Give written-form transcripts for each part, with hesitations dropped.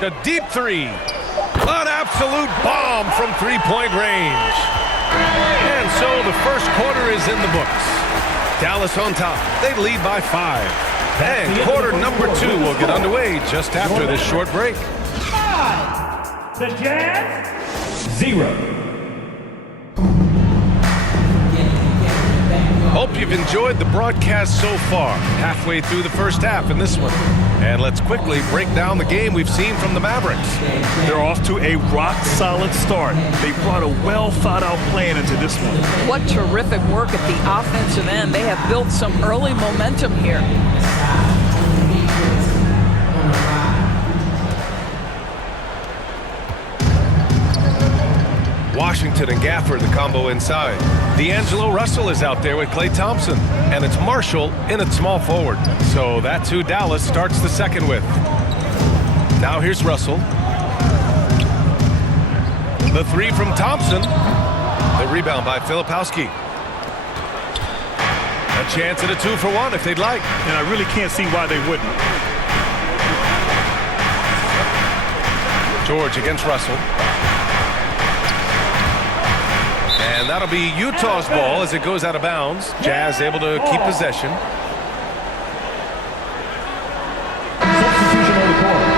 A deep three. An absolute bomb from three-point range. And so the first quarter is in the books. Dallas on top. They lead by 5. And quarter number 2 will get underway just after this short break. 5. The Jazz, 0. Hope you've enjoyed the broadcast so far. Halfway through the first half in this one. And let's quickly break down the game we've seen from the Mavericks. They're off to a rock-solid start. They brought a well-thought-out plan into this one. What terrific work at the offensive end. They have built some early momentum here. Washington and Gafford, the combo inside. D'Angelo Russell is out there with Klay Thompson. And it's Marshall in at small forward. So that's who Dallas starts the second with. Now here's Russell. The three from Thompson. The rebound by Filipowski. A chance at a 2-for-1 if they'd like. And I really can't see why they wouldn't. George against Russell. And that'll be Utah's ball as it goes out of bounds. Jazz able to keep possession. Substitution on the court.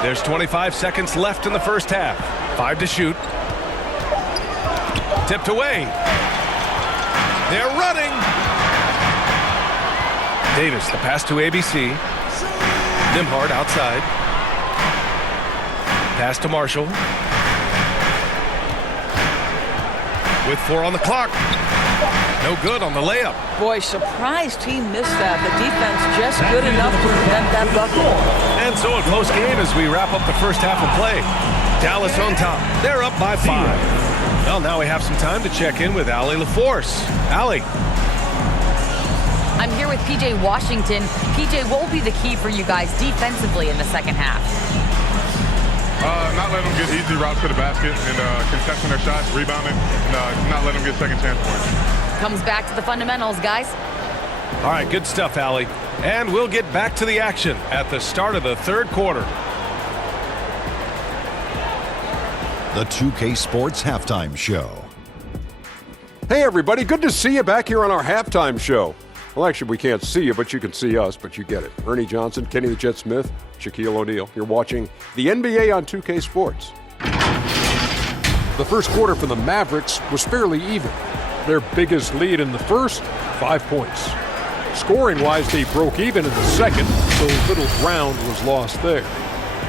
There's 25 seconds left in the first half. 5 to shoot. Tipped away. They're running. Davis, the pass to ABC. Nembhard outside. Pass to Marshall. With 4 on the clock. No good on the layup. Boy, surprised he missed that. The defense just good enough to prevent that bucket. And so a close game as we wrap up the first half of play. Dallas on top. They're up by 5. Well, now we have some time to check in with Allie LaForce. Allie. I'm here with PJ Washington. PJ, what will be the key for you guys defensively in the second half? Not letting them get easy routes to the basket and contesting their shots, rebounding, and not letting them get second chance points. Comes back to the fundamentals, guys. All right, good stuff, Allie. And we'll get back to the action at the start of the third quarter. The 2K Sports Halftime Show. Hey, everybody. Good to see you back here on our halftime show. Well, actually, we can't see you, but you can see us, but you get it. Ernie Johnson, Kenny the Jet Smith, Shaquille O'Neal. You're watching the NBA on 2K Sports. The first quarter for the Mavericks was fairly even. Their biggest lead in the first, 5 points. Scoring-wise, they broke even in the second, so little ground was lost there.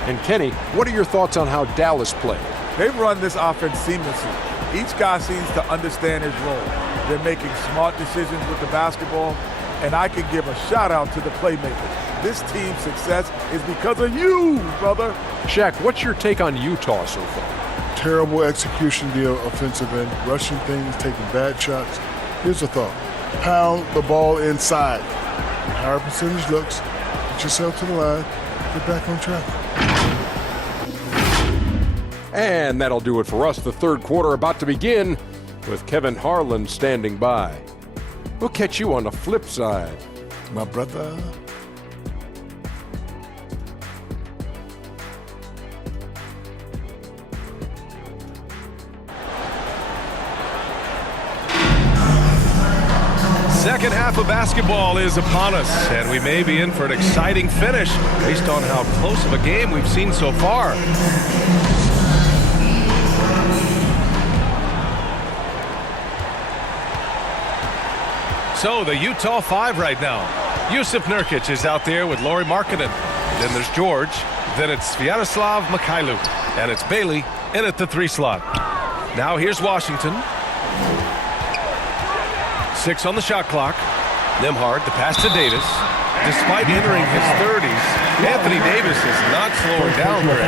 And Kenny, what are your thoughts on how Dallas played? They've run this offense seamlessly. Each guy seems to understand his role. They're making smart decisions with the basketball, and I can give a shout-out to the playmakers. This team's success is because of you, brother. Shaq, what's your take on Utah so far? Terrible execution deal, offensive end, rushing things, taking bad shots. Here's a thought. Pound the ball inside. The higher percentage looks, get yourself to the line, get back on track. And that'll do it for us. The third quarter about to begin with Kevin Harlan standing by. We'll catch you on the flip side, my brother. Second half of basketball is upon us, and we may be in for an exciting finish based on how close of a game we've seen so far. So the Utah 5 right now. Jusuf Nurkic is out there with Lauri Markkanen. Then there's George. Then it's Sviatoslav Mikhailuk. And it's Bailey in at the 3 slot. Now here's Washington. 6 on the shot clock. Nembhard, the pass to Davis. Despite entering his 30s, Anthony Davis is not slowing down, Greg.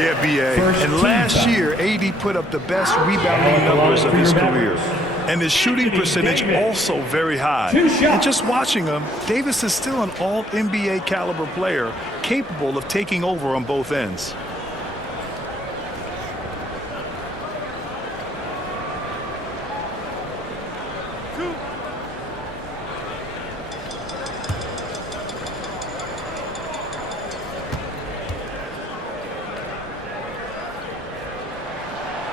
Yeah, B.A. And last year, AD put up the best rebounding numbers of his career. And his shooting percentage also very high. And just watching him, Davis is still an all-NBA caliber player capable of taking over on both ends.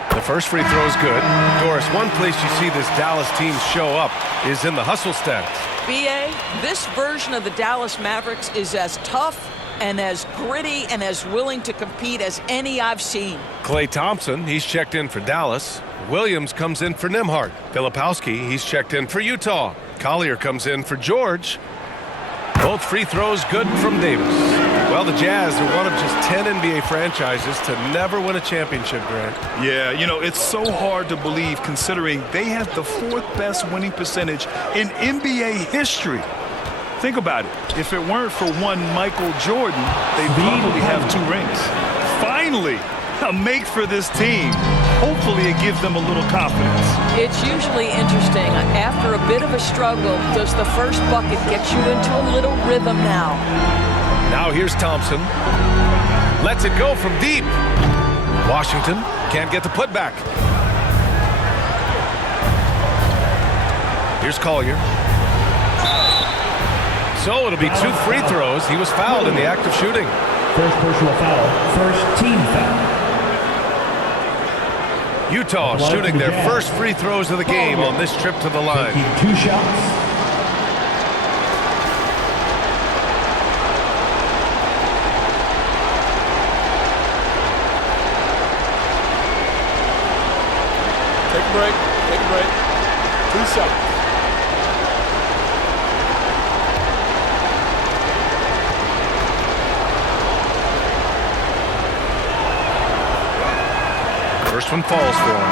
The first free throw is good. Doris, one place you see this Dallas team show up is in the hustle stats. BA, this version of the Dallas Mavericks is as tough and as gritty and as willing to compete as any I've seen. Klay Thompson, he's checked in for Dallas. Williams comes in for Nembhard. Filipowski, he's checked in for Utah. Collier comes in for George. Both free throws good from Davis. Well, the Jazz are one of just 10 NBA franchises to never win a championship, Grant. Yeah, you know, it's so hard to believe considering they had the 4th best winning percentage in NBA history. Think about it. If it weren't for one Michael Jordan, they'd probably have 2 rings. Finally, a make for this team. Hopefully it gives them a little confidence. It's usually interesting. After a bit of a struggle, does the first bucket get you into a little rhythm now? Now here's Thompson. Lets it go from deep. Washington can't get the putback. Here's Collier. So it'll be 2 free throws. He was fouled in the act of shooting. First personal foul. First team foul. Utah shooting their first free throws of the game on this trip to the line. 2 shots. Take a break. Take a break. 2 shots. First one falls for him.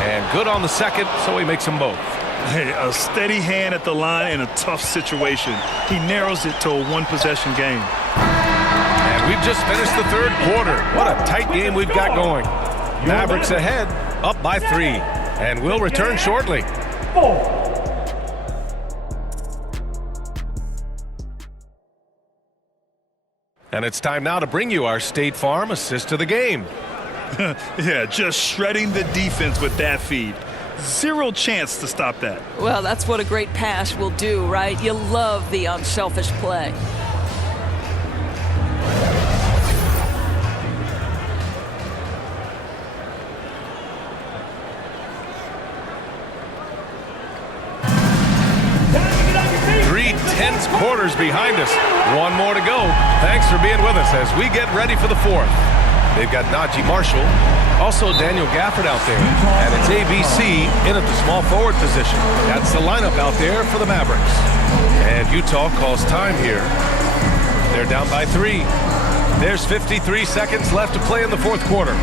And good on the second, so he makes them both. Hey, a steady hand at the line in a tough situation. He narrows it to a 1-possession game. And we've just finished the 3rd quarter. What a tight game we've got going. Mavericks ahead, up by 3. And we'll return shortly. 4. And it's time now to bring you our State Farm assist of the game. Yeah, just shredding the defense with that feed. 0 chance to stop that. Well, that's what a great pass will do, right? You love the unselfish play. Three tense quarters behind us. 1 more to go. Thanks for being with us as we get ready for the 4th. They've got Najee Marshall, also Daniel Gafford out there, and it's ABC in at the small forward position. That's the lineup out there for the Mavericks. And Utah calls time here. They're down by 3. There's 53 seconds left to play in the 4th quarter. All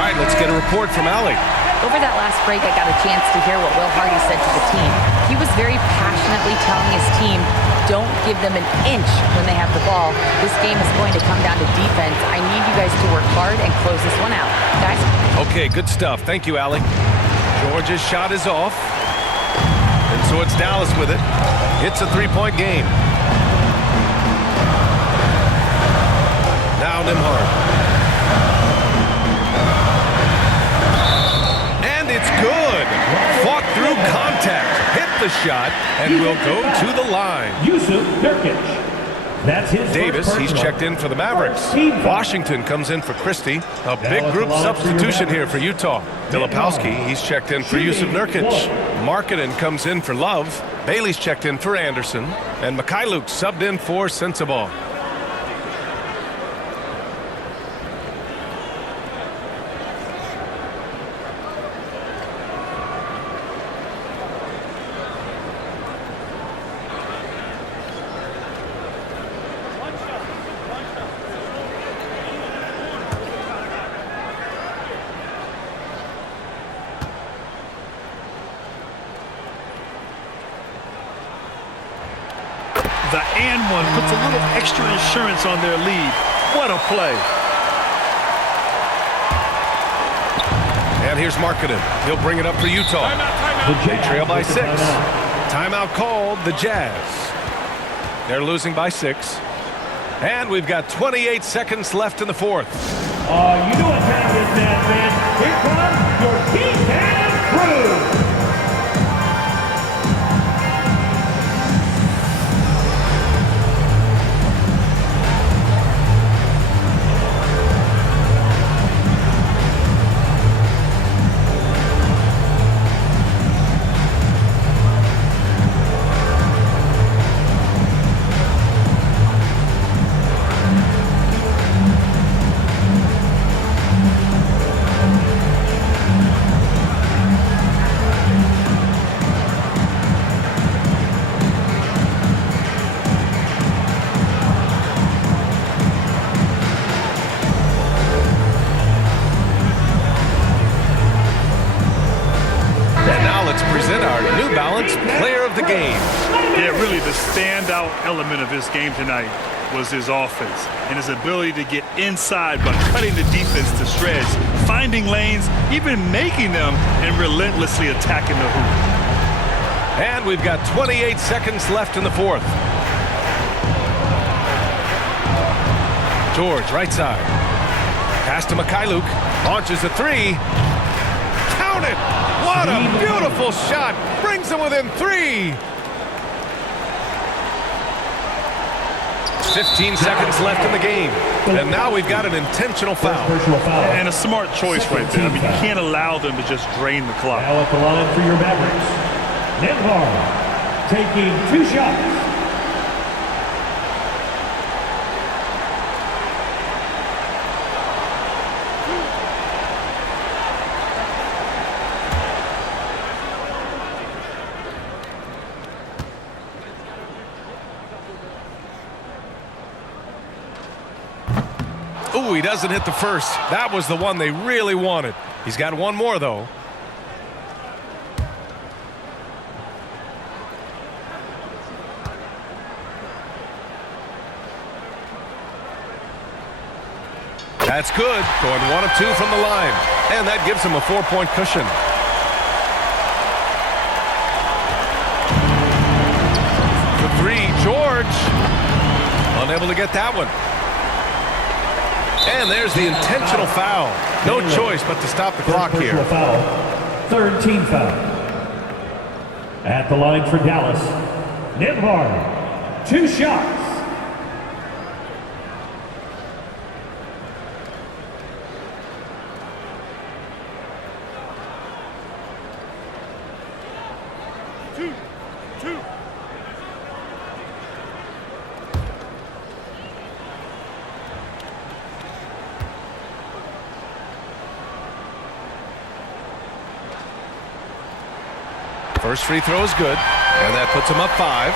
right, let's get a report from Allie. Over that last break, I got a chance to hear what Will Hardy said to the team. He was very passionately telling his team, don't give them an inch when they have the ball. This game is going to come down to defense. I need you guys to work hard and close this one out. Guys? Okay, good stuff. Thank you, Allie. George's shot is off. And so it's Dallas with it. It's a 3-point game. Now Nembhard. It's good. Fought through contact, hit the shot, and will go to the line. That's his Davis, he's checked in for the Mavericks. Washington comes in for Christie. A big group substitution here for Utah. Filipowski, he's checked in for Yusuf Nurkic. Markkanen comes in for Love. Bailey's checked in for Anderson. And Mikhailuk subbed in for Sensabaugh. The and one puts a little extra insurance on their lead. What a play. And here's Markkanen. He'll bring it up for Utah. They trail by 6. Timeout called, the Jazz. They're losing by 6. And we've got 28 seconds left in the 4th. You know what time it is now, man. Here comes your beat-down crew. Player of the game. Yeah, really the standout element of his game tonight was his offense and his ability to get inside by cutting the defense to shreds, finding lanes, even making them, and relentlessly attacking the hoop. And we've got 28 seconds left in the 4th. George, right side. Pass to Mikhailuk. Launches a 3. Count it! What a beautiful shot! Brings them within 3. 15 seconds left in the game. And now we've got an intentional foul. And a smart choice right there. I mean, you can't allow them to just drain the clock. Now at the line for your Mavericks. Nembhard taking 2 shots. Ooh, he doesn't hit the first. That was the one they really wanted. He's got one more, though. That's good. Going 1 of 2 from the line. And that gives him a 4-point cushion. The 3, George. Unable to get that one. And there's the intentional foul. No choice but to stop the clock here. Foul. 3rd team foul. At the line for Dallas, Nembhard, 2 shots. First free throw is good, and that puts him up 5.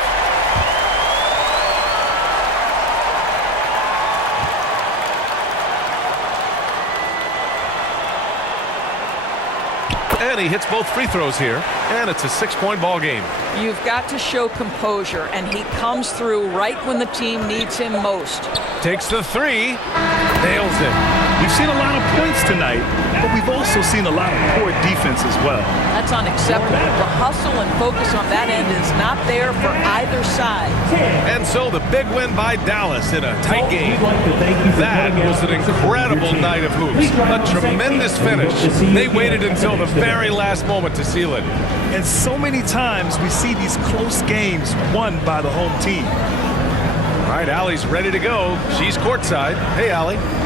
And he hits both free throws here, and it's a 6-point ball game. You've got to show composure, and he comes through right when the team needs him most. Takes the 3, nails it. We've seen a lot of points tonight, but we've also seen a lot of poor defense as well. That's unacceptable. The hustle and focus on that end is not there for either side. And so the big win by Dallas in a tight game. That was an incredible night of hoops. A tremendous finish. They waited until the very last moment to seal it. And so many times we see these close games won by the home team. All right, Allie's ready to go. She's courtside. Hey, Allie.